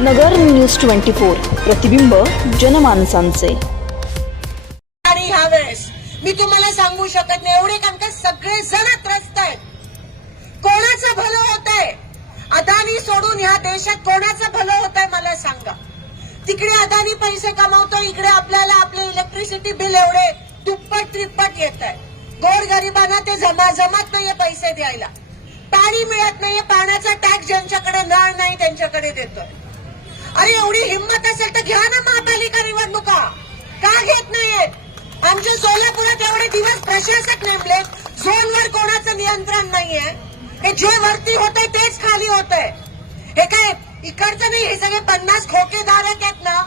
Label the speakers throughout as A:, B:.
A: नगर news twenty four प्रतिबिंब जनमानसांचे.
B: आणि ह्या वेळेस मी तुम्हाला सांगू शकत नाही एवढे कारण का सगळे जण त्रस्त आहेत. कोणाचं भलं होत आहे अदानी सोडून ह्या देशात कोणाचं भलं होत आहे मला सांगा. तिकडे अदानी पैसे कमावतो इकडे आपल्याला आपले इलेक्ट्रिसिटी बिल एवढे दुप्पट त्रिप्पट येत आहे गोरगरिबांना ते जमा जमत नाहीये पैसे द्यायला. पाणी मिळत नाहीये पाण्याचा टॅक्स ज्यांच्याकडे नळ नाही त्यांच्याकडे देतोय. अरे एवढी हिंमत असेल तर घ्या ना महापालिका निवडणुका. का घेत नाहीयेत? आमच्या सोलापुरात एवढे दिवस प्रशासक नेमले झोनवर कोणाचं नियंत्रण नाहीये. हे जे वरती होत आहे तेच खाली होत आहे हे काय इकडचं नाही हे सगळे पन्नास खोकेदारक आहेत ना?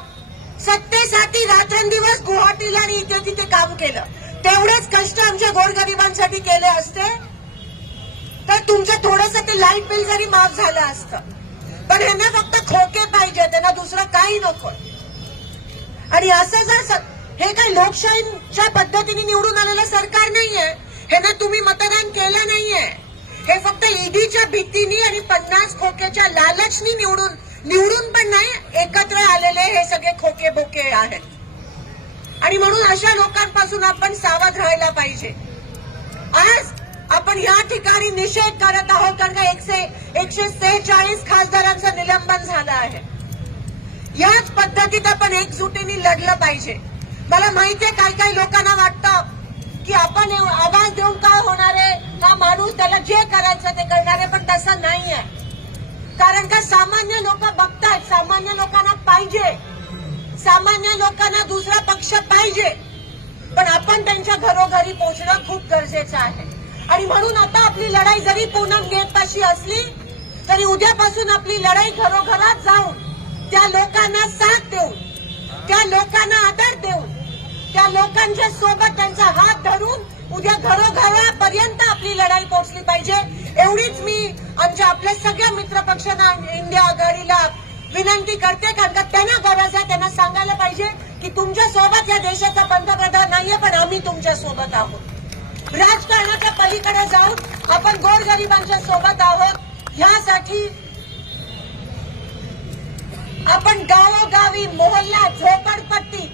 B: सत्तेसाठी रात्रंदिवस गुवाहाटीला आणि इथे तिथे काम केलं. तेवढेच कष्ट आमच्या गोरगरिबांसाठी केले असते. तर तुमचं थोडस ते लाइट बिल जरी माफ झालं असतं पण फक्त खोके पाहिजे त्यांना दुसरं काही नको. आणि असं जर हे काय लोकशाहीच्या पद्धतीने निवडून आलेलं सरकार नाहीये ह्यांना तुम्ही मतदान केलं नाहीये. हे फक्त ईडीच्या भीतीने आणि पन्नास खोक्याच्या लालचनी निवडून निवडून पण नाही एकत्र आलेले हे सगळे खोके बोके आहेत. आणि म्हणून अशा लोकांपासून आपण सावध राहायला पाहिजे. आज आपण या ठिकाणी निषेध करत आहोत. कारण का एकशे एकशे सेहेचाळीस खासदारांचं निलंबन झालं आहे. याच पद्धतीत आपण एकजुटीने लढलं पाहिजे. मला माहितीये काही काही लोकांना वाटतं की आपण एव- आवाज देऊन काय होणार आहे? हा माणूस त्याला जे करायचं ते करणार आहे पण तसं नाही आहे. कारण का सामान्य लोक बघतात सामान्य लोकांना पाहिजे. सामान्य लोकांना दुसरा पक्ष पाहिजे. पण आपण त्यांच्या घरोघरी पोहोचणं खूप गरजेचं आहे. आणि म्हणून आता आपली लढाई जरी पूनम गेटपाशी असली तरी उद्यापासून आपली लढाई घरोघरात जाऊन त्या लोकांना साथ देऊन त्या लोकांना आदर देऊन त्या लोकांच्या सोबत त्यांचा हात धरून उद्या घरोघरापर्यंत आपली लढाई पोहोचली पाहिजे. एवढीच मी आमच्या आपल्या सगळ्या मित्रपक्षांना इंडिया आघाडीला विनंती करते कारण का त्यांना गरज आहे त्यांना सांगायला पाहिजे की तुमच्यासोबत या देशाचा पंतप्रधान नाहीये पण आम्ही तुमच्यासोबत आहोत. राजकारणाच्या पलीकडे जाऊन आपण गोरगरिबांच्या सोबत आहोत. यासाठी आपण गावोगावी मोहल्ला झोपडपट्टी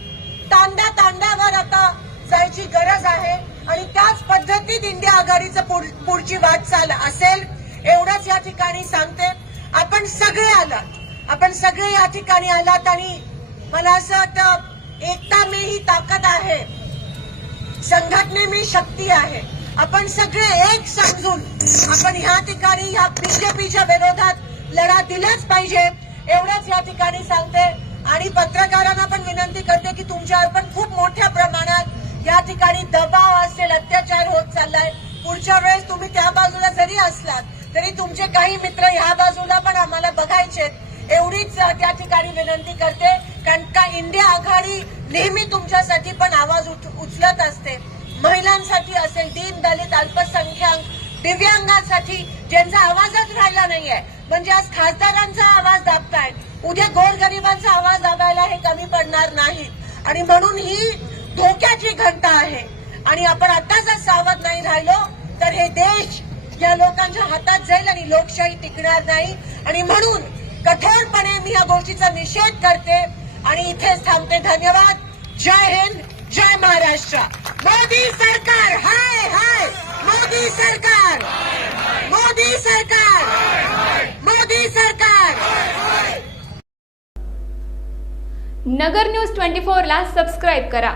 B: तांडा तांडावर आता जायची गरज आहे. आणि त्याच पद्धतीत इंडिया आघाडीचं पुढ- पुढची वाटचाल असेल एवढंच या ठिकाणी सांगते. आपण सगळे आलात. आपण सगळे या ठिकाणी आलात आणि मला असं वाटतं एकता में ही ताकद आहे. संघटने मी शक्ती आहे. आपण सगळे एक समजून आपण ह्या ठिकाणी ह्या बीजेपीच्या विरोधात लढा दिलाच पाहिजे एवढंच या ठिकाणी सांगते. आणि पत्रकारांना पण विनंती करते की तुमच्यावर पण खूप मोठ्या प्रमाणात या ठिकाणी दबाव असेल अत्याचार होत चाललाय. पुढच्या वेळेस तुम्ही त्या बाजूला जरी असलात तरी तुमचे काही मित्र ह्या बाजूला पण आम्हाला बघायचे एवढीच त्या ठिकाणी विनंती करते. कारण का इंडिया आघाडी नेहमी तुमच्यासाठी पण उचलत असते. महिलांसाठी असेल दीन दलित अल्पसंख्याक दिव्यांगांसाठी ज्यांचा आवाजच राहिला नाहीये. म्हणजे आज खासदारांचा आवाज दाबतायत उद्या गोरगरिबांचा आवाज दाबायला हे कमी पडणार नाही आणि म्हणून ही धोक्याची घंटा आहे. आणि आपण आता जर सावध नाही राहिलो तर हे देश या लोकांच्या हातात जाईल आणि लोकशाही टिकणार नाही. आणि म्हणून कठोरपणे मी या गोष्टीचा निषेध करते. आणि इथेच थांबते. धन्यवाद. जय हिंद. जय महाराष्ट्र. मोदी सरकार हाय हाय. मोदी सरकार. मोदी सरकार. मोदी सरकार.
C: नगर न्यूज ट्वेंटी फोर ला सबस्क्राईब करा.